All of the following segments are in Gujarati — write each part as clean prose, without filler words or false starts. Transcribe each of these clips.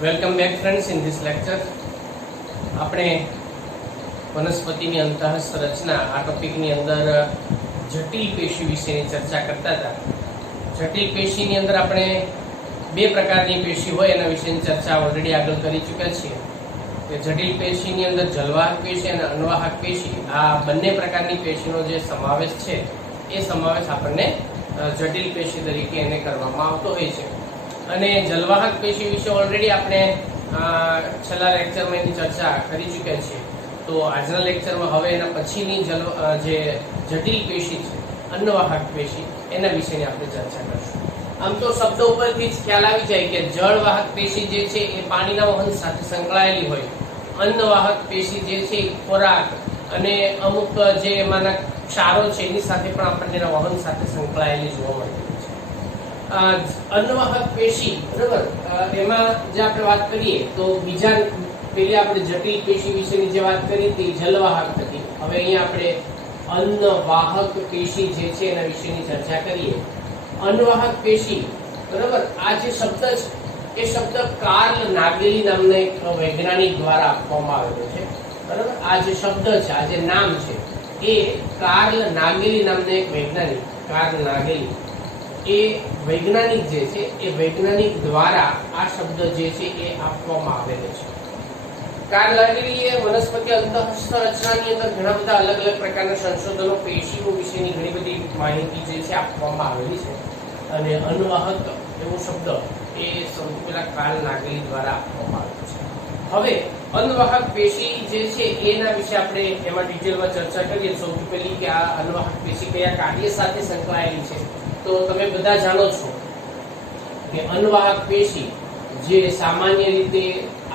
Welcome back friends. In this lecture આપણે વનસ્પતિની અંતઃસંરચના આ ટોપિકની અંદર જટિલ પેશી વિશેની ચર્ચા કરતા હતા. જટિલ પેશીની અંદર આપણે બે પ્રકારની પેશી હોય એના વિશેની ચર્ચા ઓલરેડી આગળ કરી ચૂક્યા છીએ. કે જટિલ પેશીની અંદર જલવાહક પેશી અને અનવાહક પેશી આ બંને પ્રકારની પેશીનો જે સમાવેશ છે એ સમાવેશ આપણને જટિલ પેશી તરીકે એને કરવામાં આવતો હોય છે. અને જલવાહક પેશી વિશે ઓલરેડી આપણે છેલ્લા લેક્ચરમાં એની ચર્ચા કરી ચૂક્યા છીએ. તો આજના લેક્ચરમાં હવે એના પછીની જે જટિલ પેશી છે અન્નવાહક પેશી એના વિશેની આપણે ચર્ચા કરીશું. આમ તો શબ્દ ઉપરથી જ ખ્યાલ આવી જાય કે જળવાહક પેશી જે છે એ પાણીના વહન સાથે સંકળાયેલી હોય, અન્નવાહક પેશી જે છે એ ખોરાક અને અમુક જે એમાંના ક્ષારો છે એની સાથે પણ આપણને વહન સાથે સંકળાયેલી જોવા મળતી હોય છે. અન્નવાહક પેશી બરાબર, એમાં જે આપણે વાત કરીએ તો બીજા પેલી આપણે જટિલ પેશી વિશેની જે વાત કરી હતી જલવાહક હતી. હવે અહીંયા આપણે અન્નવાહક પેશી જે છે એના વિશેની ચર્ચા કરીએ. અન્નવાહક પેશી બરાબર, આ જે શબ્દ છે એ શબ્દ કાર્લ નાગેલી નામના એક વૈજ્ઞાનિક દ્વારા આપવામાં આવેલો છે. બરાબર, આ જે શબ્દ છે, આ જે નામ છે એ કાર્લ નાગેલી નામના એક વૈજ્ઞાનિક, કાર્લ નાગેલી એ વૈજ્ઞાનિક જે છે એ વૈજ્ઞાનિક દ્વારા આ શબ્દ જે છે એ આપવામાં આવેલો છે. કાર્લ નાગેલીએ વનસ્પતિ અંતઃસંરચનાની અંદર ઘણા બધા અલગ અલગ પ્રકારના સંશોધનો પેશીઓ વિશેની ઘણી બધી માહિતી જે છે આપવામાં આવેલી છે. અને અન્નવાહક એવો શબ્દ એ સૌથી પહેલા કાર્લ નાગેલી દ્વારા આપવામાં આવેલો છે. હવે અન્નવાહક પેશી જે છે એના વિશે આપણે એમાં ડિટેલમાં ચર્ચા કરીએ. સૌથી પહેલી કે આ અન્નવાહક પેશી કયા કાર્ય સાથે સંકળાયેલી છે. તો તમે બધા જાણો છો કે અન્નવાહક પેશી જે સામાન્ય રીતે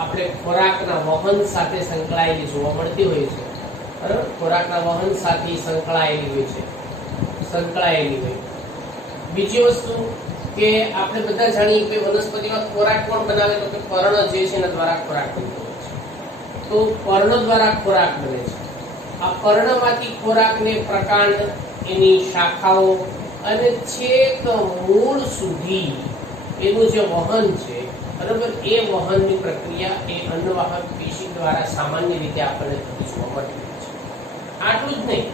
આપણે ખોરાકના વહન સાથે સંકળાયેલી જોવા મળતી હોય છે. બરાબર, ખોરાકના વહન સાથે સંકળાયેલી હોય. બીજી વસ્તુ કે આપણે બધા જાણીએ કે વનસ્પતિમાં ખોરાક કોણ બનાવે, તો કે પર્ણ જે છે એના દ્વારા ખોરાક બનતો હોય છે. તો પર્ણ દ્વારા ખોરાક બને છે. આ પર્ણમાંથી ખોરાકને પ્રકાંડ, એની શાખાઓ અને છેક મૂળ સુધી એનું જે વહન છે બરાબર, એ વહનની પ્રક્રિયા એ અન્નવાહક પેશી દ્વારા સામાન્ય રીતે આપણને થતી જોવા મળતી હોય છે. આટલું જ નહીં,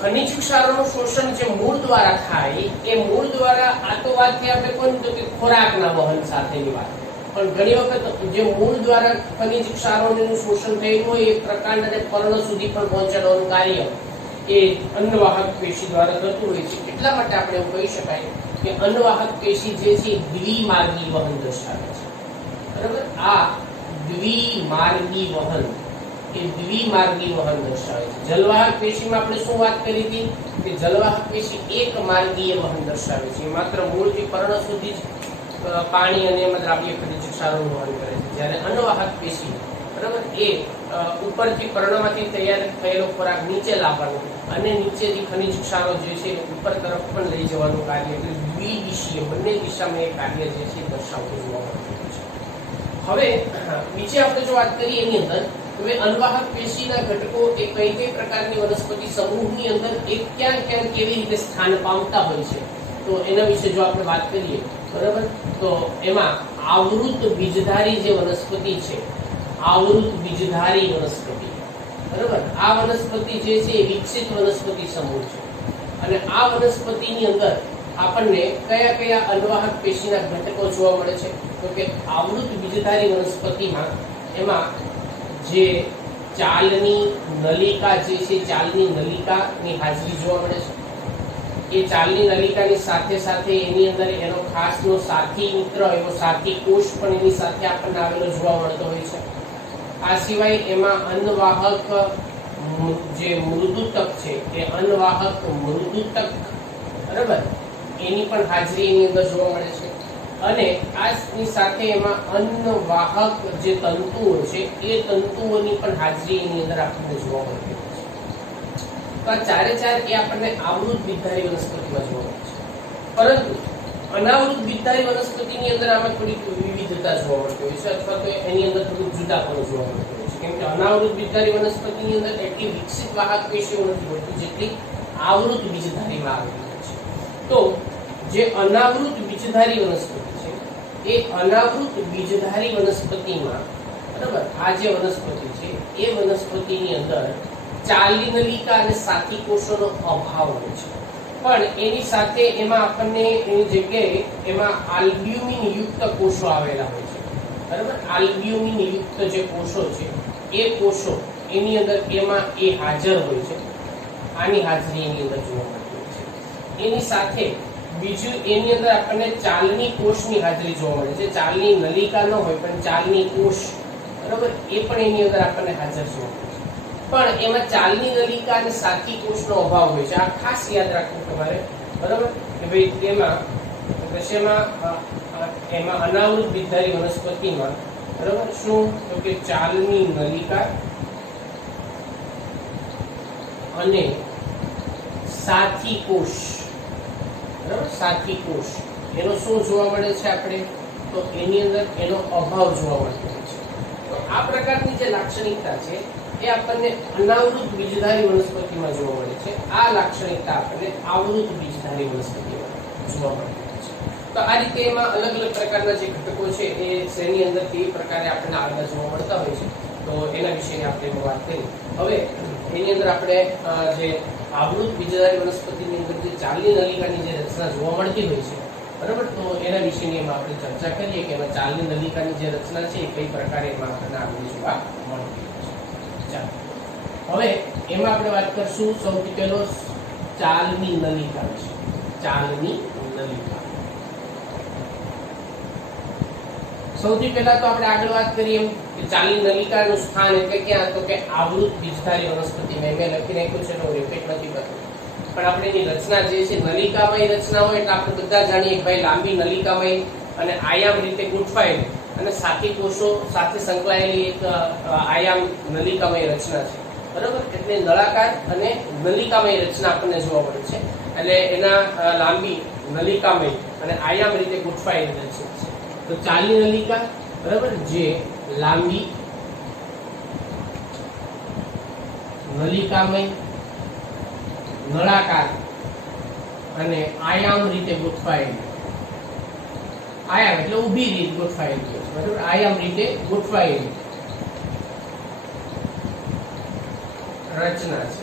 ખનિજ ક્ષારોનું શોષણ જે મૂળ દ્વારા થાય એ મૂળ દ્વારા આ તો વાતથી આપણે કોણ તો કે ખોરાકના વહન સાથેની વાત, પણ ઘણી વખત જે મૂળ દ્વારા ખનિજ ક્ષારોનું શોષણ થયેલું હોય એ પ્રકાંડ અને પર્ણ સુધી પણ પહોંચાડવાનું કાર્ય એ અન્નવાહક પેશી દ્વારા થતું હોય છે. એટલા માટે આપણે એવું કહી શકાય કે અન્નવાહક પેશી જે છે દ્વિમાર્ગી વહન દર્શાવે છે. બરાબર, આ દ્વિમાર્ગી વહન એ દ્વિમાર્ગી વહન દર્શાવે છે. જલવાહક પેશીમાં આપણે શું વાત કરી હતી કે જલવાહક પેશી એક માર્ગીય વહન દર્શાવે છે. માત્ર મૂળથી પર્ણ સુધી જ પાણી અને એમાં દ્રાવ્ય ખનિજ ક્ષારોનું વહન કરે છે. જ્યારે અન્નવાહક પેશી બરાબર એ ઉપરથી પર્ણમાંથી તૈયાર થયેલો ખોરાક નીચે લાવવાનો અને નીચેથી ખનિજ ક્ષારો જે છે ઉપર તરફ પણ લઈ જવાનું કાર્ય, એટલે દ્વિદિશીય બંને દિશામાં એ કાર્ય જે છે દર્શાવતું જોવા મળતું છે. હવે નીચે આપણે જો વાત કરીએ એની અંદર, હવે અન્નવાહક પેશીના ઘટકો એ કઈ કઈ પ્રકારની વનસ્પતિ સમૂહની અંદર એક ક્યાં કેવી રીતે સ્થાન પામતા હોય છે, તો એના વિશે જો આપણે વાત કરીએ બરાબર, તો એમાં આવૃત બીજધારી જે વનસ્પતિ છે, આવૃત બીજધારી વનસ્પતિ બરાબર, આ વનસ્પતિ જે છે એ વિકસિત વનસ્પતિ સમૂહ છે. અને આ વનસ્પતિની અંદર આપણને કયા કયા અન્નવાહક પેશીના ઘટકો જોવા મળે છે, તો કે આવૃત બીજધારી વનસ્પતિમાં એમાં જે ચાલની નલિકા જે છે, ચાલની નલિકાની હાજરી જોવા મળે છે. એ ચાલની નલિકાની સાથે સાથે એની અંદર એનો ખાસનો સાથી મિત્ર એવો સાથી કોષ પણ એની સાથે આપણને આવેલો જોવા મળતો હોય છે. આ સિવાય એમાં અન્નવાહક જે મૃદુતક છે એ અન્નવાહક મૃદુતક બરાબર, એની પણ હાજરી એની અંદર જોવા મળે છે. અને આની સાથે એમાં અન્નવાહક જે તંતુઓ છે એ તંતુઓની પણ હાજરી એની અંદર આપણને જોવા મળતી હોય છે. તો આ ચારે ચાર એ આપણને આવૃત બીજધારી વનસ્પતિમાં જોવા મળે છે. પરંતુ અનાવૃત બીજધારી વનસ્પતિની અંદર આમાં થોડીક વિવિધતા જોવા મળતી હોય છે, અથવા તો એની અંદર થોડુંક જુદાપણું જોવા મળતું હોય છે. કેમ કે અનાવૃત બીજધારી વનસ્પતિની અંદર એટલી વિકસિત વાહક પેશીઓ નથી હોતી જેટલી આવૃત બીજધારીમાં આવેલી હોય છે. તો જે અનાવૃત બીજધારી વનસ્પતિ છે એ અનાવૃત બીજધારી વનસ્પતિમાં, બરાબર, આ જે વનસ્પતિ છે એ વનસ્પતિની અંદર ચાલની નલિકા અને સાથી કોષોનો અભાવ હોય છે, પણ એની સાથે એમાં આપણને એની જગ્યાએ એમાં આલ્બ્યુમિન યુક્ત કોષો આવેલા હોય છે, બરાબર. આલ્બ્યુમિન યુક્ત જે કોષો છે એ કોષો એની અંદર એમાં એ હાજર હોય છે, આની હાજરી એની અંદર જોવા મળતી હોય છે. એની સાથે બીજું એની અંદર આપણને ચાલની કોષની હાજરી જોવા મળે છે. ચાલની નલિકા ન હોય પણ ચાલની કોષ, બરાબર, એ પણ એની અંદર આપણને હાજર જોવા મળે છે. પણ એમાં ચાલની નલિકા અને સાથી કોષનો અભાવ હોય છે. આ ખાસ યાદ રાખવું તમારે, બરાબર, કે ભાઈ તેમાં એમાં અનાવૃત બીજધારી વનસ્પતિમાં, બરાબર, શું તો કે ચાલની નલિકા અને સાથી કોષ, બરાબર, સાથી કોષ એનો શું જોવા મળે છે આપણે, તો એની અંદર એનો અભાવ જોવા મળતો હોય છે. તો આ પ્રકારની જે લાક્ષણિકતા છે એ આપણને અનાવૃત બીજધારી વનસ્પતિમાં જોવા મળે છે. આ લાક્ષણિકતા આપણને આવૃત બીજધારી વનસ્પતિમાં જોવા મળતી હોય છે. તો આ રીતે એમાં અલગ અલગ પ્રકારના જે ઘટકો છે એ શેની અંદર કેવી પ્રકારે આપણને આગળ જોવા મળતા હોય છે, તો એના વિશેની આપણે વાત કરી. હવે એની અંદર આપણે જે આવૃત બીજધારી વનસ્પતિની અંદર જે ચાલની નલિકાની જે રચના જોવા મળતી હોય છે, બરાબર, તો એના વિશેની એમાં આપણે ચર્ચા કરીએ કે એમાં ચાલની નલિકાની જે રચના છે એ કઈ પ્રકારે એમાં આપણને આગળ જોવા મળતી હોય છે. ચાલો હવે એમાં આપણે વાત કરશું સૌથી પહેલો ચાલની નલિકા વિશે. ચાલની નલિકા સૌથી પહેલા તો આપણે આગળ વાત કરીએ કે ચાલની નલિકાનું સ્થાન એટલે ક્યાં, તો કે આવૃત બીજધારી વનસ્પતિમાં. મેં લખી નાખ્યું છે તો રિપીટ નથી કરતું, પણ આપણે એની રચના જે છે નલિકામય રચના હોય એટલે આપણે બધા જાણીએ કે ભાઈ લાંબી નલિકામય અને આયામ રીતે ગોઠવાયેલ અને સાથી કોષો સાથે સંકળાયેલી એક આયામ નલિકામય રચના છે, બરાબર. એટલે નળાકાર અને નલિકામય રચના આપણને જોવા મળે છે. એટલે એના લાંબી નલિકામય અને આયામ રીતે ગોઠવાયેલી રચના છે. તો ચાલની નલિકા, બરાબર, જે લાંબી નલિકામય નળાકાર અને આયામ રીતે ગોઠવાયેલી, આયામ એટલે ઊભી રીતે ગોઠવાયેલી, બરાબર, આયામ રીતે ગોઠવાયેલી રચના છે.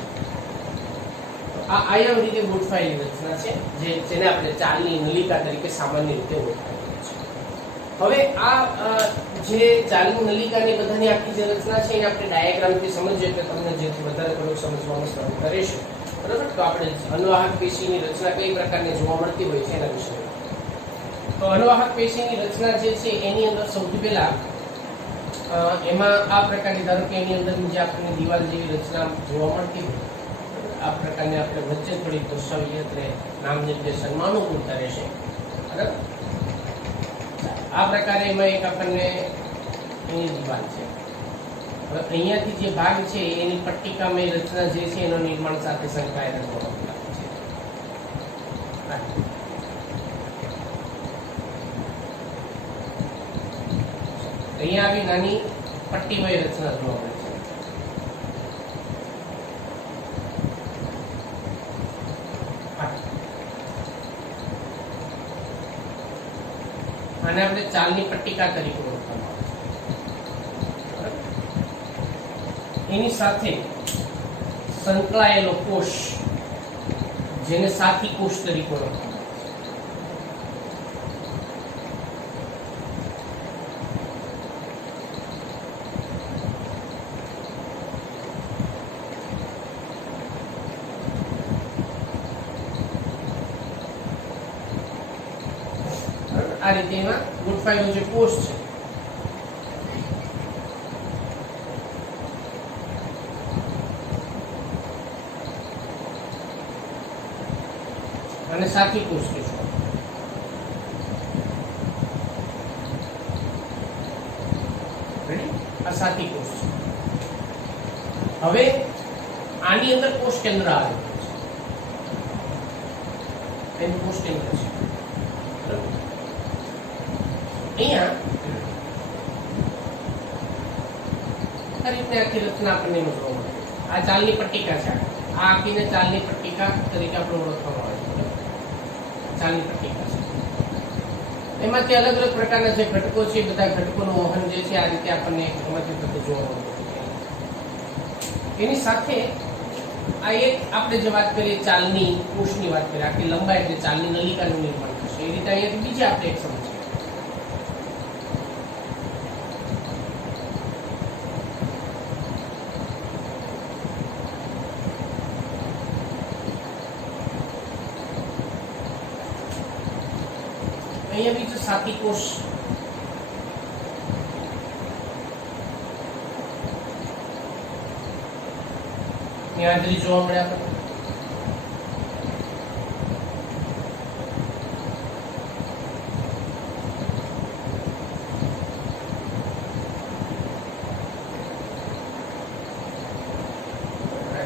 આ આયામ રીતે ગોઠવાયેલી રચના છે જેને આપણે ચાલની નલિકા તરીકે સામાન્ય રીતે ઓળખાય છે. હવે આ જે ચાલની નલિકાની બધાની આખી જે રચના છે એને આપણે ડાયાગ્રામથી સમજીએ એટલે તમને જેથી વધારે થોડુંક સમજવામાં સરળ રહેશે, બરાબર. તો આપણે અનુવાહક પેશીની રચના કઈ પ્રકારની જોવા મળતી હોય છે એના વિશે. તો અનુવાહક પેશીની રચના જે છે એની અંદર સૌથી પહેલા એમાં આ પ્રકારની, ધારો કે એની અંદર જે આપણને દિવાલ જેવી રચના જોવા મળતી હોય, આ પ્રકારની આપણે વચ્ચે થોડીક દર્શાવીએ એટલે નામ નિર્દેશનમાં અનુકૂળતા રહેશે, બરાબર. આ પ્રકારે એમાં એક આપણને એની દિવાલ છે. હવે અહીંયાથી જે ભાગ છે એની પટ્ટિકામય રચના જે છે એનો નિર્માણ સાથે સંકળાયેલા જોવા મળતા છે. અહીંયા આવી નાની પટ્ટીમય રચના જોવા મળે છે. આને આપણે ચાલની પટ્ટિકા તરીકે ઓળખવામાં આવે છે. એની સાથે સંકળાયેલો કોષ જેને સાથી કોષ તરીકે ઓળખવામાં આ રીતે એમાં ગોઠવાયેલો જે કોષ છે અને સાથી કોષ છે. આ સાથી કોષ છે. હવે આની અંદર કોષ કેન્દ્ર આવે છે, એનું કોષ કેન્દ્ર છે. અહીંયા આ રીતે આખી રચના આપણને જોવા મળે. આ ચાલની પટ્ટિકા છે. આ આખીને ચાલની પટ્ટિકા તરીકે આપણે ઓળખવામાં આવે છે. ચાલની પટ્ટિકા છે. એમાંથી અલગ અલગ પ્રકારના જે ઘટકો છે એ બધા ઘટકોનું વહન જે છે આ રીતે આપણને એમાંથી થતું જોવા મળતું. એની સાથે આ એક આપણે જે વાત કરીએ ચાલની કોષની વાત કરીએ, આખી લંબાઈ એટલે ચાલની નલિકાનું નિર્માણ થશે. એ રીતે અહીંયાથી બીજી આપણે એક સમજીએ. અહીંયા બીજું સાથી કોષ. હાજરી જોવા મળે આપણને.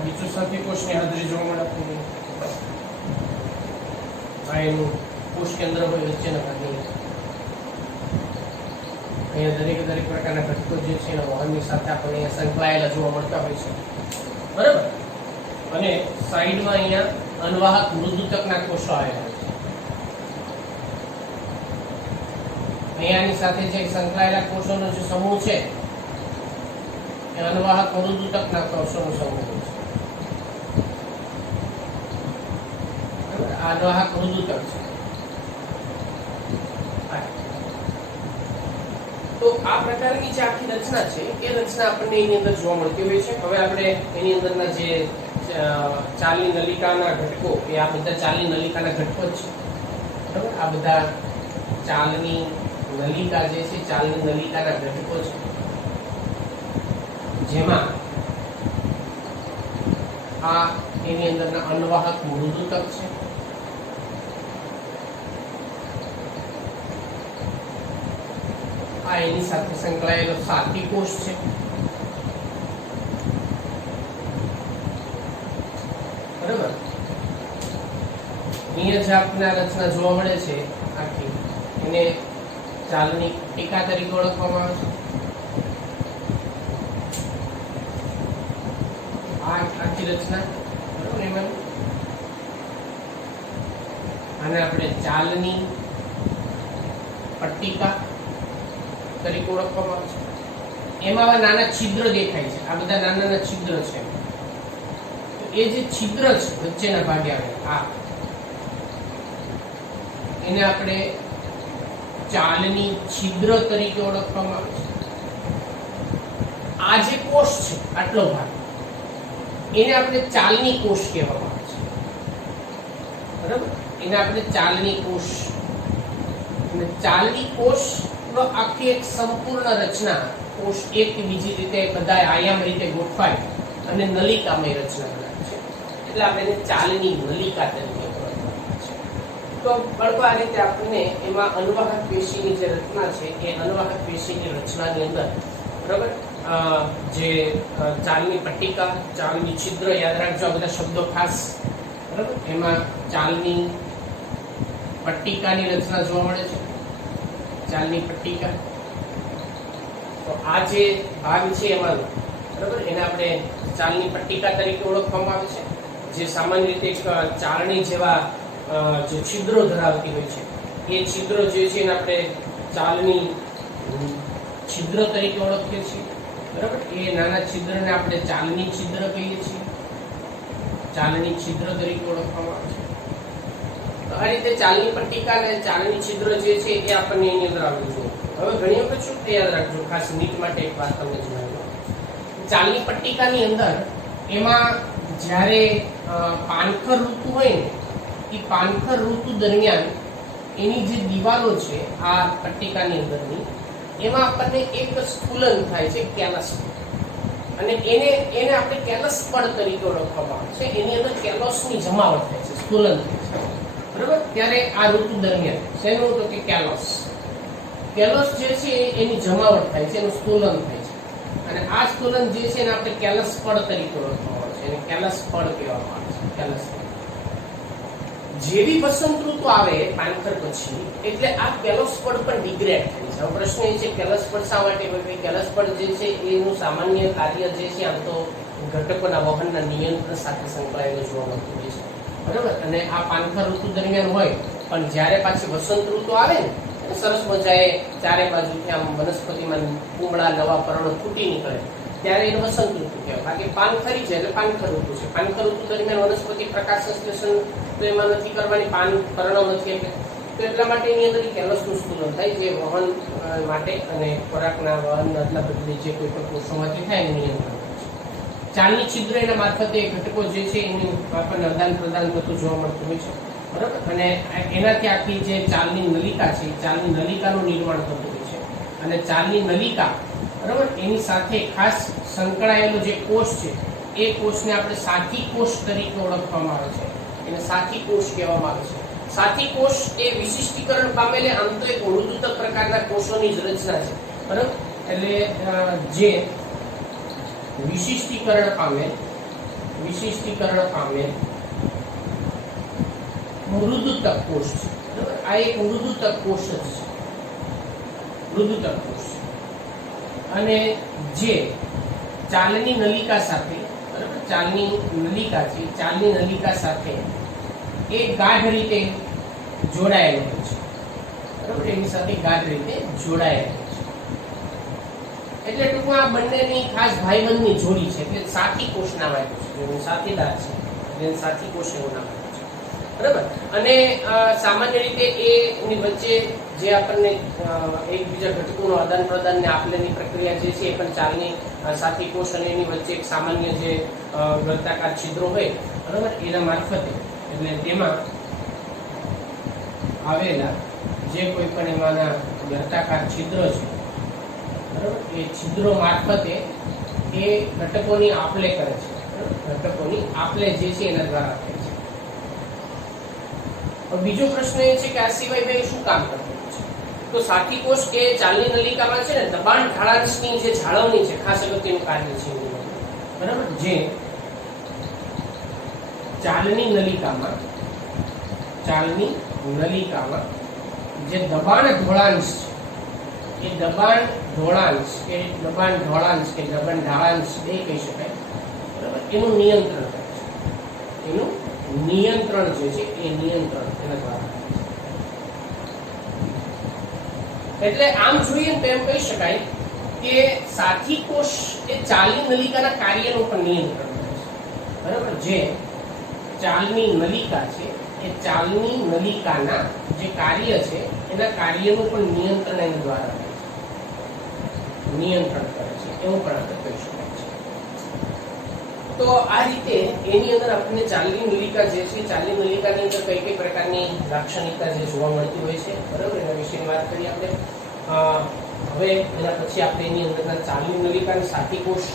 બીજું સાથી કોષની હાજરી જોવા મળે આપણને. આ એનું કોષ કેન્દ્ર હોય વચ્ચેના ભાગે. અહીંયા દરેક પ્રકારના ઘટકો જે છે એના વહનની સાથે આપણને સંકળાયેલા જોવા મળતા હોય છે. બરાબર. અને સાઈડમાં અહીંયા અનવાહક મૃદુતકના કોષો આવેલા છે. અહીંયાની સાથે જે સંકળાયેલા કોષોનો જે સમૂહ છે એ અનવાહક મૃદુતકના કોષોનો સમૂહ છે. આ અનવાહક મૃદુતક છે. તો આ પ્રકારની જે આખી રચના છે એ રચના આપણને એની અંદર જોવા મળતી હોય છે. હવે આપણે એની અંદરના જે ચાલની નલિકાના ઘટકો એ આ બધા ચાલની નલિકાના ઘટકો જ છે. બરાબર. આ બધા ચાલની નલિકા જે છે ચાલની નલિકાના ઘટકો છે, જેમાં આ એની અંદરના અનવાહક મૃદુતક છે. આ એની સાથે સંકળાયેલો સાથી કોષ છે. બરાબર. અહીંયા જે આપને રચના જોવા મળે છે આખી, એને ચાલની ટીકા તરીકે ઓળખવામાં આવે છે. આ આખી રચના બરાબર. એમાં આને આપણે ચાલની પટ્ટિકા તરીકે ઓળખવામાં આવે છે. એમાં આવા નાના છિદ્ર દેખાય છે. આ બધા નાના છિદ્ર છે. એ જે છિદ્ર છે વચ્ચેના ભાગે આવે આ, એને આપણે ચાલની છિદ્ર તરીકે ઓળખવામાં આવે છે. આ જે કોષ છે આટલો ભાગ, એને આપણે ચાલની કોષ કહેવામાં આવે છે. બરાબર. એને આપણે ચાલની કોષ, અને ચાલની કોષ આખી એક સંપૂર્ણ રચના કોષ એક બીજી રીતે બધા આયામ રીતે ગોઠવાય અને નલિકામય રચના બનાવે છે. એટલે આપણે એને ચાલની નલિકા તરીકે ઓળખવામાં છે. તો બાળકો આ રીતે આપણને એમાં અનવાહક પેશીની જે રચના છે એ અનવાહક પેશીની રચનાની અંદર બરાબર જે ચાલની પટ્ટિકા, ચાલની છિદ્ર, યાદ રાખજો આ બધા શબ્દો ખાસ. બરાબર. એમાં ચાલની પટ્ટિકાની રચના જોવા મળે છે. ચાલની પટ્ટિકા, તો આ જે ભાગ છે એમાં બરાબર એને આપણે ચાલની પટ્ટિકા તરીકે ઓળખવામાં આવે છે. જે સામાન્ય રીતે એક ચાળણી જેવા જે છિદ્રો ધરાવતી હોય છે, એ છિદ્રો જે છે એને આપણે ચાલની છિદ્ર તરીકે ઓળખીએ છીએ. બરાબર. એ નાના છિદ્રને આપણે ચાલની છિદ્ર કહીએ છીએ. ચાલની છિદ્ર તરીકે ઓળખવામાં આવે છે. તો આ રીતે ચાલની પટ્ટિકા અને ચાલની છિદ્ર જે છે એ આપણને એની અંદર આવવું જોઈએ. હવે ઘણી વખત શું યાદ રાખજો, ખાસ નીટ માટે એક વાત તમને જણાવું. ચાલની પટ્ટિકાની અંદર એમાં જ્યારે પાનખર ઋતુ હોય ને, એ પાનખર ઋતુ દરમિયાન એની જે દિવાલો છે આ પટ્ટિકાની અંદરની, એમાં આપણને એક સ્ફુલન થાય છે, કેલસ. અને એને આપણે કેલસ પડ તરીકે ઓળખવામાં આવે છે. એની અંદર કેલોસની જમાવટ થાય છે, સ્ફુલન થાય છે. બરાબર. ત્યારે આ ઋતુ દરમિયાન શેનું તો કે કેલોસ જે છે એની જમાવટ થાય છે, એનું સ્ફુલન થાય છે. અને આ સ્ફુલન જે છે એને આપણે કેલસ પડ તરીકે ઓળખવામાં આવે છે. એને કેલસ પડ કહેવામાં આવે છે. કેલસ. જેવી વસંત ઋતુ આવે પાનખર પછી, એટલે આ કેલસ પડ પણ ડિગ્રેડ થાય છે. હવે પ્રશ્ન એ છે કેલસ પડ શા માટે હોય? કેલસ પડ જે છે એનું સામાન્ય કાર્ય જે છે આમ તો ઘટકોના વહનના નિયંત્રણ સાથે સંકળાયેલું જોવા મળતું હોય છે. બરાબર. અને આ પાનખર ઋતુ દરમિયાન હોય, પણ જ્યારે પાછી વસંત ઋતુ આવે ને, સરસ મજાએ ચારે બાજુથી આમ વનસ્પતિમાં કુંબળા નવા પર્ણો ફૂટી નીકળે ત્યારે એને વસંત ઋતુ કહેવાય. બાકી પાનખરી છે એટલે પાનખર ઋતુ છે. પાનખર ઋતુ દરમિયાન વનસ્પતિ પ્રકાશ સંશ્લેષણ તો એમાં નથી કરવાની, પાન પર્ણો નથી એટલે, તો એટલા માટે એની અંદર કેલસનું સ્તુલન થાય જે વહન માટે અને ખોરાકના વહન અદલા બદલી જે કોઈ પણ કોષોમાંથી થાય એનું નિયંત્રણ. ચાલની છિદ્ર એના મારફતે ઘટકો જે છે એનું આપણને આદાન પ્રદાન થતું જોવા મળતું હોય છે, બરાબર. અને એનાથી આખી જે ચાલની નલિકા છે, ચાલની નલિકાનું નિર્માણ થતું હોય છે. અને ચાલની નલિકા, બરાબર, એની સાથે ખાસ સંકળાયેલો જે કોષ છે એ કોષને આપણે સાથી કોષ તરીકે ઓળખવામાં આવે છે. એને સાથી કોષ કહેવામાં આવે છે. સાથી કોષ એ વિશિષ્ટીકરણ પામેલી આમ તો એક મૃદુતક પ્રકારના કોષોની જ રચના છે, બરાબર. એટલે જે વિશિષ્ટીકરણ પામે મૃદુતક કોષ છે, બરાબર. આ એક મૃદુતક કોષ જ છે, મૃદુતક કોષ. અને જે ચાલની નલિકા સાથે, બરાબર, ચાલની નલિકા છે, ચાલની નલિકા સાથે એ ગાઢ રીતે જોડાયેલો હોય છે, બરાબર. એની સાથે ગાઢ રીતે જોડાયેલો હોય છે. એટલે ટૂંકમાં આ બંનેની ખાસ ભાઈબંધની જોડી છે એટલે સાથી કોષ નામ આપ્યું છે. જેનું સાથીદાર છે એટલે સાથી કોષ એવું નામ આપ્યું છે, બરાબર. અને સામાન્ય રીતે એની વચ્ચે જે આપણને એકબીજા ઘટકોનું આદાન પ્રદાન ને આપલેની પ્રક્રિયા જે છે એ પણ ચાલની સાથી કોષ અને એની વચ્ચે એક સામાન્ય જે ગર્તાકાર છિદ્રો હોય, બરાબર, એના મારફતે, એટલે તેમાં આવેલા જે કોઈ પણ એમાંના ગર્તાકાર છિદ્ર છે, બરાબર, એ છિદ્રો મારફતે એ ઘટકોની આપલે કરે છે, ઘટકોની આપલે જે છે એના દ્વારા થાય છે. બીજો પ્રશ્ન એ છે કે આ સિવાય બે શું કામ કરતું છે? તો સાથી કોષ કે ચાલની નલિકામાં છે ને દબાણ ઢાળાંશની જે જાળવણી છે ખાસ અગત્યનું કાર્ય છે, બરાબર. જે ચાલની નલિકામાં જે દબાણ ઢોળાંશ છે, એ દબાણ ઢોળાંશ કે દબાણ ઢાળાંશ બે કહી શકાય, બરાબર, એનું નિયંત્રણ કરે છે. એનું નિયંત્રણ જે છે એ નિયંત્રણ એના દ્વારા. એટલે આમ જોઈએ તો એમ કહી શકાય કે સાથી કોષ એ ચાલની નલિકાના કાર્યનું પણ નિયંત્રણ કરે છે, બરાબર. જે ચાલની નલિકા છે એ ચાલની નલિકાના જે કાર્ય છે એના કાર્યનું પણ નિયંત્રણ એના દ્વારા થાય છે, નિયંત્રણ કરે છે એવું પણ આપણે કહી શકાય છે. તો આ રીતે એની અંદર આપણને ચાલની નલિકા જે છે, ચાલની નલિકાની અંદર કઈ કઈ પ્રકારની લાક્ષણિકતા જે જોવા મળતી હોય છે, બરાબર, એના વિશેની વાત કરીએ આપણે. હવે એના પછી આપણે એની અંદરના ચાલની નલિકા અને સાથી કોષ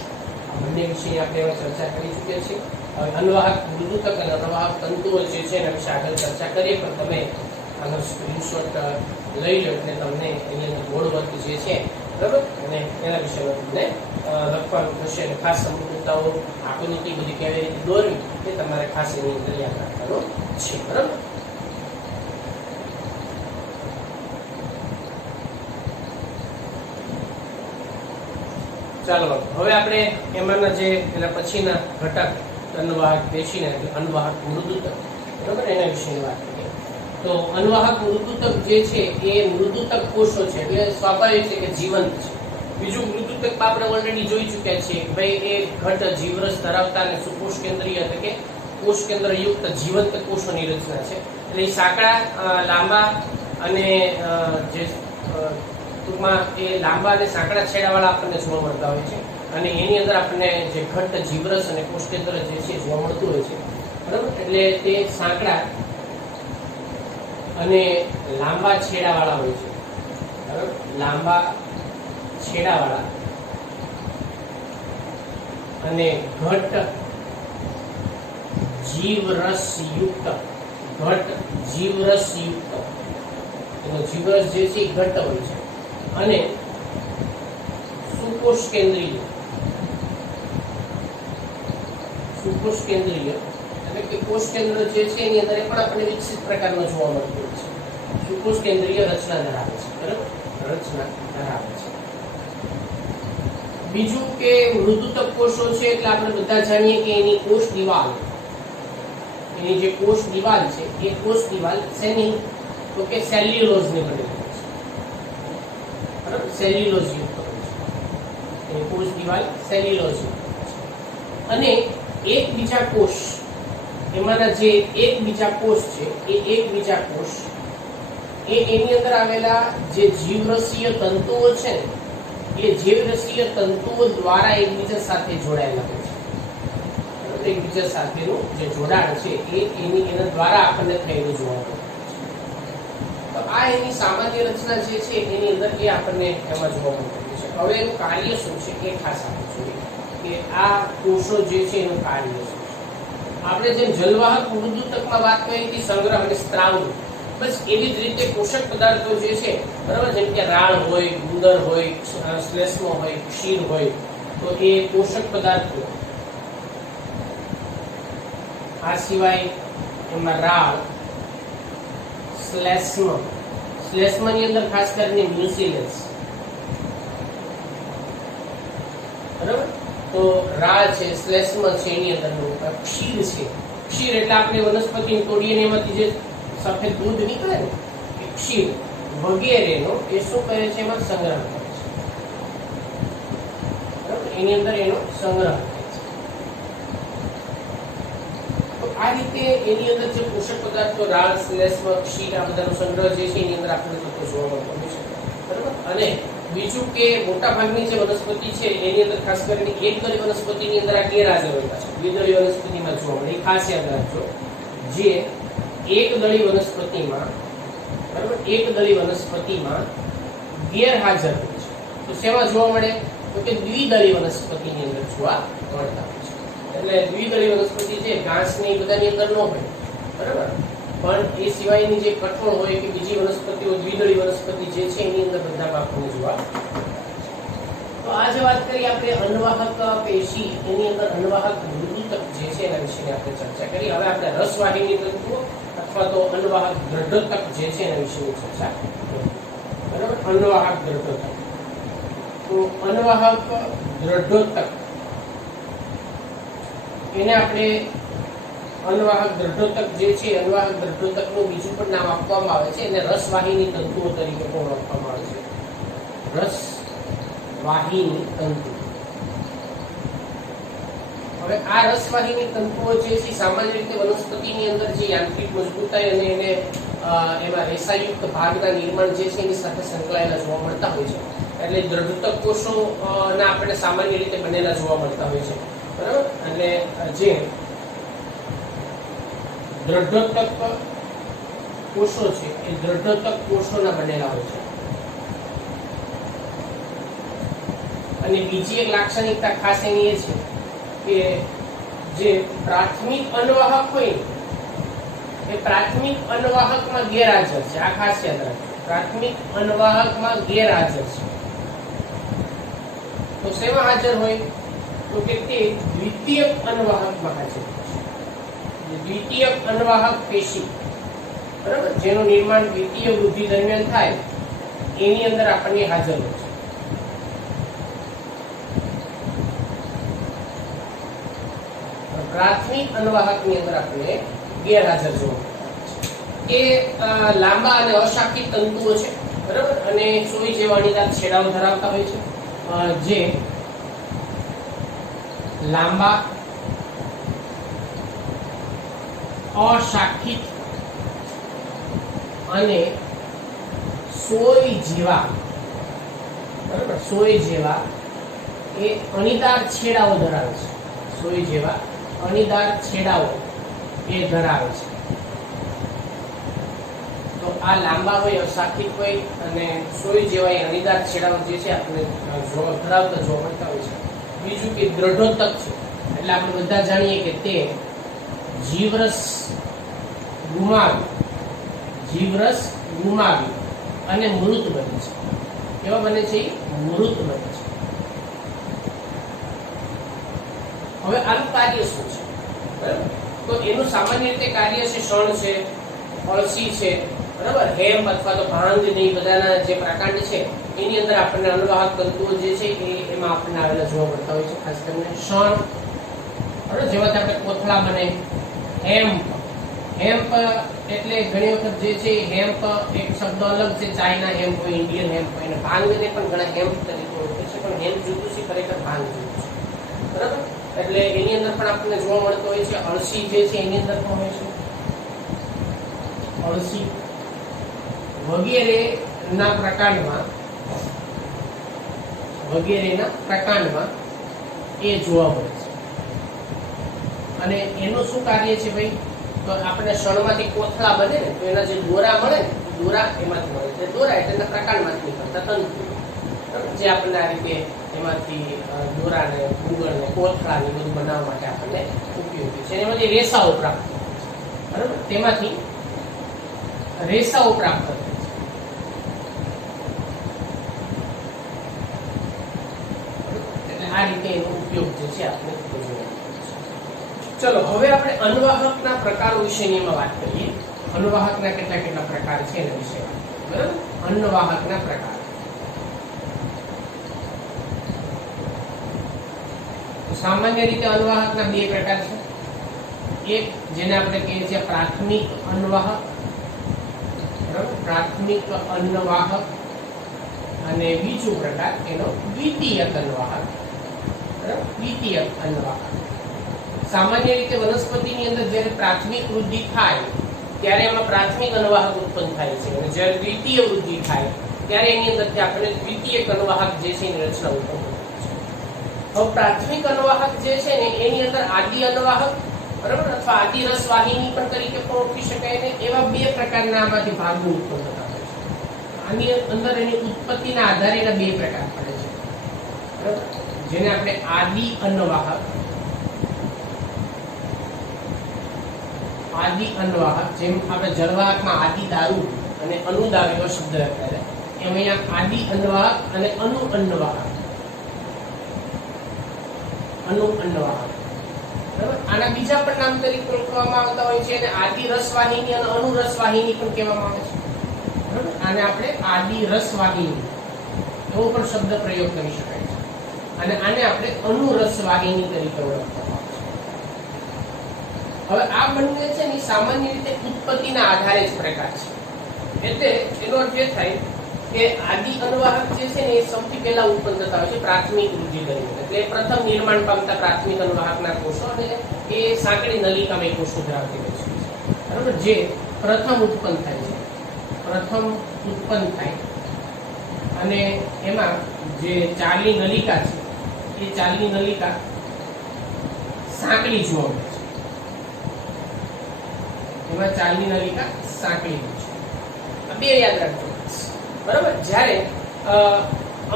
બંને વિશે આપણે ચર્ચા કરી ચૂક્યા છીએ. અનવાહક મૃદુતક અને અનવાહક તંતુઓ જે છે એના વિશે આગળ ચર્ચા કરીએ, પણ તમે આનો સ્ક્રીનશોટ લઈ લો એટલે તમને એની અંદર બોર્ડ વર્ક જે છે, બરાબર, અને એના વિશે તમને લખવાનું થશે. અને ખાસ સમૃદ્ધતાઓ આકૃતિ બધી કેવી રીતે દોરવી એ તમારે ખાસ એની અંદર યાદ રાખવાનું છે, બરાબર. ચાલો હવે આપણે એમાંના જે એના પછીના ઘટક અનવાહક પેશીને અનવાહક મૃદુતક, બરાબર, એના વિશેની વાત કરીએ. તો અનવાહક મૃદુતક જે છે એ મૃદુતક કોષો છે એટલે સ્વાભાવિક છે કે જીવંત છે. બીજું મૃદુતક આપણે ઓલરેડી જોઈ ચૂક્યા છીએ કે ભાઈ એ ઘટ જીવરસ ધરાવતા અને સુકોષ કેન્દ્રીય એટલે કે કોષ કેન્દ્ર યુક્ત જીવંત કોષોની રચના છે. એટલે એ સાંકડા લાંબા અને જે ટૂંકમાં એ લાંબા અને સાંકડા છેડાવાળા આપણને જોવા મળતા હોય છે. અને એની અંદર આપણને જે ઘટ્ટ જીવરસ અને કોષ કેન્દ્ર જે છે જોવા મળતું હોય છે, બરાબર. એટલે તે સાંકડા અને લાંબા છેડાવાળા હોય છે, બરાબર, લાંબા છેડાવાળા અને ઘટ્ટ જીવરસયુક્ત એનો જીવરસ જે છે એ ઘટ્ટ હોય છે. અને સુકોષ કેન્દ્રીય એટલે કે કોષ કેન્દ્ર જે છે એની અંદર પણ આપણને વિકસિત પ્રકારનો જોવા મળતો હોય છે. સુકોષ કેન્દ્રીય રચના ધરાવે છે, બરાબર, રચના ધરાવે છે. બીજું કે મૃદુતક કોષો છે એટલે આપણે બધા જાણીએ કે એની કોષ દિવાલ, એની જે કોષ દિવાલ છે એ કોષ દિવાલ શેની, તો કે સેલ્યુલોઝની બનેલી છે, બરાબર, સેલ્યુલોઝ યુક્ત હોય છે. એની કોષ દિવાલ સેલ્યુલોઝ યુક્ત હોય છે. અને એકબીજા કોષ, એમાંના જે એકબીજા કોષ છે એ એકબીજા કોષ એની અંદર આવેલા જે જીવરસીય તંતુઓ છે ને એ જીવરસીય તંતુઓ દ્વારા એકબીજા સાથે જોડાયેલા હોય છે. એકબીજા સાથેનું જે જોડાણ છે એના દ્વારા આપણને થયેલું જોવા મળે છે. તો આ એની સામાન્ય રચના જે છે એની અંદર એ આપણને એમાં જોવા મળતું છે. હવે એનું કાર્ય શું છે એ ખાસ આપણે જોઈએ કે આ કોષો જે છે એનું કાર્ય શું છે. આપણે જેમ જલવાહક મૃદુતકમાં વાત કરી હતી સંગ્રહ અને સ્ત્રાવનું, બસ એવી જ રીતે પોષક પદાર્થો જે છે બરાબર, જેમ કે રાળ હોય, ગુંદર હોય, શ્લેષ્મ હોય, ક્ષીર હોય, તો એ પોષક પદાર્થો. આ સિવાય એમાં રાળ, શ્લેષ્મની અંદર ખાસ કરીને મ્યુસિલસ, બરાબર. તો રાળ છે, શ્લેષ્મ છે, એની અંદર ક્ષીર છે. ક્ષીર એટલે આપણે વનસ્પતિ તોડીએ ને એમાંથી જે સફેદ દૂધ નીકળે ને એ ક્ષીર વગેરેનો એ શું કરે છે, એમાં સંગ્રહ કરે છે. બરાબર, એની અંદર એનો સંગ્રહ. આ રીતે એની અંદર જે પોષક પદાર્થો રાળ, શ્લેષ્મ, ક્ષીર આ બધાનો સંગ્રહ જે છે એની અંદર આપણને થતો જોવા મળતો હોય છે. બરાબર. અને બીજું કે મોટા ભાગની જે વનસ્પતિ છે એની અંદર ખાસ કરીને એકદળી વનસ્પતિની અંદર આ ગેરહાજર હોય છે. દ્વિદળી વનસ્પતિમાં જોવા મળે. એ ખાસ યાદ રાખજો, જે એકદળી વનસ્પતિમાં, બરાબર, એકદળી વનસ્પતિમાં ગેરહાજર હોય છે. તો શેમાં જોવા મળે? તો કે દ્વિદળી વનસ્પતિની અંદર જોવા મળતા હોય છે. એટલે દ્વિદળી વનસ્પતિ છે ઘાસ ને એ બધાની અંદર ન હોય, બરાબર, પણ એ સિવાયની જે કઠોળ હોય કે બીજી વનસ્પતિઓ દ્વિદળી વનસ્પતિ જે છે એની અંદર બધા આપણને જોવા. તો આજે વાત કરી આપણે અન્નવાહક પેશી, એની અંદર અન્નવાહક મૃદુતક જે છે એના વિશે આપણે ચર્ચા કરી. હવે આપણે રસવાહિની તંતુઓ અથવા તો અન્નવાહક દ્રઢોતક જે છે એના વિશેની ચર્ચા કરીએ. બરાબર, અન્નવાહક દ્રઢોતક. તો અન્નવાહક દ્રઢોતક એને આપણે અન્નવાહક દ્રઢોતક જે છે, અન્નવાહક દ્રઢોતકનું બીજું પણ નામ આપવામાં આવે છે, એને રસવાહિની તંતુઓ તરીકે પણ ઓળખવામાં આવે છે. રસવાહિની તંતુ. હવે આ રસવાહિની તંતુઓ જે છે સામાન્ય રીતે વનસ્પતિની અંદર જે યાંત્રિક મજબૂતાઈ અને એને એમાં રેસાયુક્ત ભાગના નિર્માણ જે છે એની સાથે સંકળાયેલા જોવા મળતા હોય છે. એટલે દ્રઢોતક કોષો ના આપણે સામાન્ય રીતે બનેલા જોવા મળતા હોય છે. બરાબર. એટલે જે દ્રઢોતક કોષો છે એ દ્રઢોતક કોષોના બનેલા હોય છે. અને બીજી એક લાક્ષણિકતા ખાસ એની એ છે કે જે પ્રાથમિક અન્નવાહક હોય એ પ્રાથમિક અન્નવાહકમાં ગેરહાજર છે. આ ખાસ યાદ રાખજો, પ્રાથમિક અન્નવાહકમાં ગેરહાજર છે. તો શેમાં હાજર હોય? તો કે તે દ્વિતીયક અન્નવાહકમાં હાજર છે. દ્વિતીયક અન્નવાહક પેશી, બરાબર, જેનું નિર્માણ દ્વિતીય વૃદ્ધિ દરમિયાન થાય એની અંદર આપણને હાજર હોય છે. પ્રાથમિક અન્નવાહકની અંદર આપણને ગેરહાજર જોવા મળે છે. એ લાંબા અને અશાખિત તંતુઓ છે, બરાબર, અને સોય જેવા અણીદાર છેડાઓ ધરાવતા હોય છે, જે લાંબા અશાખિત અને સોય જેવા, બરાબર, સોય જેવા એ અણીદાર છેડાઓ ધરાવે છે. સોય જેવા અણીદાર છેડાઓ એ ધરાવે છે. તો આ લાંબા હોય, અશાખિત હોય અને સોય જેવા એ અણીદાર છેડાઓ જે છે આપણે ધરાવતા જોવા મળતા હોય છે. બીજું કે દ્રઢોતક છે, એટલે આપણે બધા જાણીએ કે તે જીવરસ ગુમાવી અને મૃત બને છે. કેવા બને છે? મૃત બને છે. હવે આનું કાર્ય શું છે? બરાબર, તો એનું સામાન્ય રીતે કાર્ય છે શણ છે, અળસી છે, બરાબર, હેમ અથવા તો ભાંગ ને એ બધાના જે પ્રકાંડ છે એની અંદર આપણને અન્નવાહક તંતુઓ જે છે એમાં આપણને આવેલા જોવા મળતા હોય છે. ખાસ કરીને શણ, બરાબર, જેમાંથી આપણે કોથળા બને, હેમ્પ એટલે ઘણી વખત જે છે હેમ્પ એક શબ્દ અલગ છે, ચાઇના હેમ્પ હોય, ઇન્ડિયન હેમ્પ હોય, અને ભાંગને પણ ઘણા હેમ્પ તરીકે ઓળખે છે, પણ હેમ્પ જુદું છે, ખરેખર ભાંગ જુદું છે, બરાબર. એટલે એની અંદર પણ આપણને જોવા મળતો હોય છે. અળસી જે છે એની અંદર પણ હોય છે, અળસી વગેરેના પ્રકાંડમાં એ જોવા મળે છે. અને એનું શું કાર્ય છે ભાઈ? તો આપણે શણમાંથી કોથળા બને ને, તો એના જે દોરા મળે ને, દોરા એમાંથી મળે છે. દોરા એટલે એના પ્રકાંડમાંથી નીકળતા તંતુ, જે આપણને આ રીતે એમાંથી દોરા ને ગુગળ ને કોથળા ને બધું બનાવવા માટે આપણને ઉપયોગી છે. એમાંથી રેસાઓ પ્રાપ્ત થાય છે, બરાબર. તેમાંથી રેસાઓ પ્રાપ્ત થાય છે. એટલે આ રીતે એનો ઉપયોગ જે છે આપણે જોવા. ચલો હવે આપણે અન્વાહકના પ્રકારો વિશેની એમાં વાત કરીએ. અન્વાહકના કેટલા પ્રકાર છે એના વિશે વાત કરીએ, બરાબર. અન્વાહકના પ્રકાર. સામાન્ય રીતે અન્વાહકના બે પ્રકાર છે. એક જેને આપણે કહીએ છીએ પ્રાથમિક અન્વાહક, બરાબર, પ્રાથમિક અન્વાહક. અને બીજું પ્રકાર એનો દ્વિતીયક અન્વાહક, બરાબર, દ્વિતીયક અન્વાહક. સામાન્ય રીતે વનસ્પતિની અંદર જ્યારે પ્રાથમિક વૃદ્ધિ થાય ત્યારે એમાં પ્રાથમિક અન્વાહક ઉત્પન્ન થાય છે, અને જ્યારે દ્વિતીય વૃદ્ધિ થાય ત્યારે એની અંદરથી આપણે દ્વિતીયક અન્વાહક જે છે એની રચના ઉત્પન્ન થાય છે. હવે પ્રાથમિક અન્વાહક જે છે ને એની અંદર આદિ અન્વાહક, બરાબર, અથવા આદિ રસવાહિની પણ તરીકે પણ ઓળખી શકાય ને, એવા બે પ્રકારના આમાંથી ભાગો ઉત્પન્ન થતા હોય છે. આની અંદર એની ઉત્પત્તિના આધારે એના બે પ્રકાર પડે છે, બરાબર, જેને આપણે આદિ અન્વાહક, જેમ આપણે જળવાહકમાં આદિ દારૂ અને અનુ દારૂ એવો શબ્દ લખાય છે, એમ અહીંયા આદિ અન્વાહક અને અનુ અન્વાહક, બરાબર. આના બીજા પણ નામ તરીકે ઓળખવામાં આવતા હોય છે, અને આદિ રસવાહિની અને અનુ રસવાહિની પણ કહેવામાં આવે છે, બરાબર. આને આપણે આદિ રસવાહિની એવો પણ શબ્દ પ્રયોગ કરી શકાય છે, અને આને આપણે અનુ રસવાહિની તરીકે ઓળખવામાં આવે છે. હવે આ બંને છે ને સામાન્ય રીતે ઉત્પત્તિના આધારે જ પ્રકાર છે. એટલે એનો અર્થ એ થાય કે આદિ અન્વાહક જે છે ને એ સૌથી પહેલા ઉત્પન્ન થતા હોય છે પ્રાથમિક વૃદ્ધિ દરમિયાન. એટલે પ્રથમ નિર્માણ પામતા પ્રાથમિક અન્વાહકના કોષો, અને એ સાંકડી નલિકામાં કોષો ધરાવતી હોય છે, બરાબર, જે પ્રથમ ઉત્પન્ન થાય છે. અને એમાં જે ચાલની નલિકા છે એ ચાલની નલિકા સાંકડી જોવા મળે છે. એમાં ચાલની નલિકા સાંકડી હોય છે. આ બે યાદ રાખજો, બરાબર. જ્યારે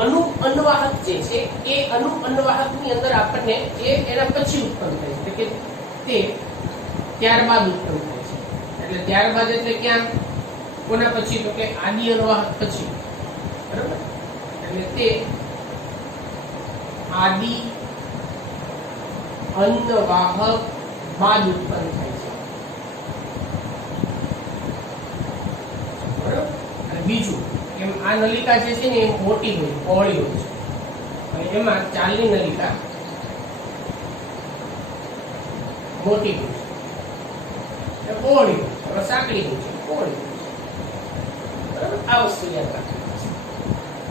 અનુ અન્વાહક જે છે એ અનુ અન્વાહકની અંદર આપણને એ એના પછી ઉત્પન્ન થાય છે, કે તે ત્યારબાદ ઉત્પન્ન થાય છે. એટલે ત્યારબાદ એટલે ક્યાં, કોના પછી? તો કે આદિ અન્વાહક પછી, બરાબર. એટલે તે આદિ અન્વાહક બાદ ઉત્પન્ન થાય છે, બરાબર. અને બીજું એમ આ નલિકા જે છે ને એ મોટી હોય, પહોળી હોય છે, અને એમાં ચાલની નલિકા મોટી હોય છે, પહોળી હોય છે, સાંકડી હોય છે, પહોળી હોય છે, બરાબર. આ વસ્તુ યાદ રાખવાની છે.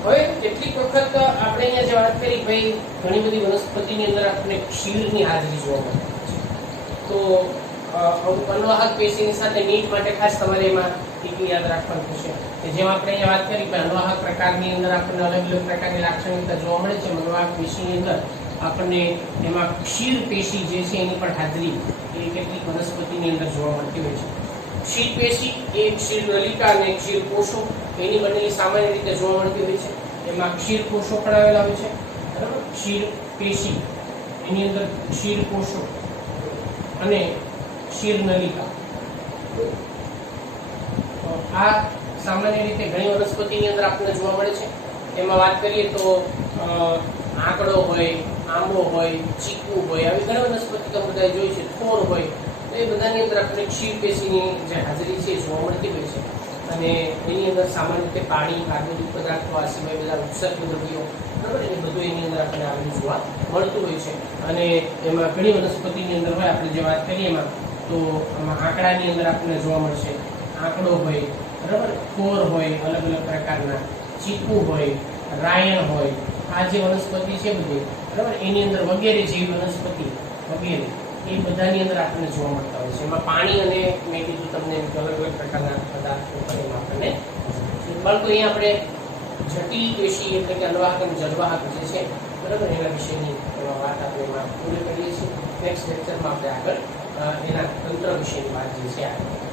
હવે કેટલીક વખત આપણે અહીંયા જે વાત કરી ભાઈ, ઘણી બધી વનસ્પતિની અંદર આપણે ક્ષીરની હાજરી જોવા મળે છે. તો અન્વાહક પેશીની સાથે નીટ માટે ખાસ તમારે એમાં યાદ રાખવાનું થશે કે જેમ આપણે અહીંયા વાત કરી કે અન્વાહક પ્રકારની અંદર આપણને અલગ અલગ પ્રકારની લાક્ષણિકતા જોવા મળે છે. અન્વાહક પેશીની અંદર આપણને એમાં ક્ષીર પેશી જે છે એની પણ હાજરી એ કેટલીક વનસ્પતિની અંદર જોવા મળતી હોય છે. ક્ષીર પેશી એ ક્ષીર નલિકા અને ક્ષીર કોષો એની બનેલી સામાન્ય રીતે જોવા મળતી હોય છે. એમાં ક્ષીર કોષો પણ આવેલા હોય છે, બરાબર. ક્ષીર પેશી એની અંદર ક્ષીર કોષો અને ક્ષીર નલિકા. આ સામાન્ય રીતે ઘણી વનસ્પતિની અંદર આપણને જોવા મળે છે. એમાં વાત કરીએ તો આંકડો હોય, આંબો હોય, ચીકુ હોય, આવી ઘણી વનસ્પતિ તો બધા જોઈ છે, થોર હોય, તો એ બધાની અંદર આપણે ક્ષીર પેશીની જે હાજરી છે એ જોવા મળતી હોય છે. અને એની અંદર સામાન્ય રીતે પાણી, કાર્બનિક પદાર્થો, આ સિવાય બધા ઉત્સર્ગ દ્રવ્યો, બરાબર, એ બધું એની અંદર આપણને આવેલું જોવા મળતું હોય છે. અને એમાં ઘણી વનસ્પતિની અંદર હોય, આપણે જે વાત કરીએ એમાં તો આમાં આંકડાની અંદર આપણને જોવા મળશે આંકડો હોય, બરાબર, ફોર હોય, અલગ અલગ પ્રકારના ચીકુ હોય, રાયણ હોય, આ જે વનસ્પતિ છે બધી, બરાબર, એની અંદર વગેરે જેવી વનસ્પતિ વગેરે એ બધાની અંદર આપણને જોવા મળતા હોય છે. એમાં પાણી અને મેં કીધું તમને અલગ અલગ પ્રકારના પદાર્થો પણ એમાં આપણને બાળકો અહીંયા આપણે જટિલ પેશી એટલે કે અન્વાહક અને જડવાહક જે છે, બરાબર, એના વિશેની વાત આપણે એમાં પૂરી કરીએ છીએ. નેક્સ્ટ લેક્ચરમાં આપણે આગળ એના તંત્ર વિશેની વાત જે છે આગળ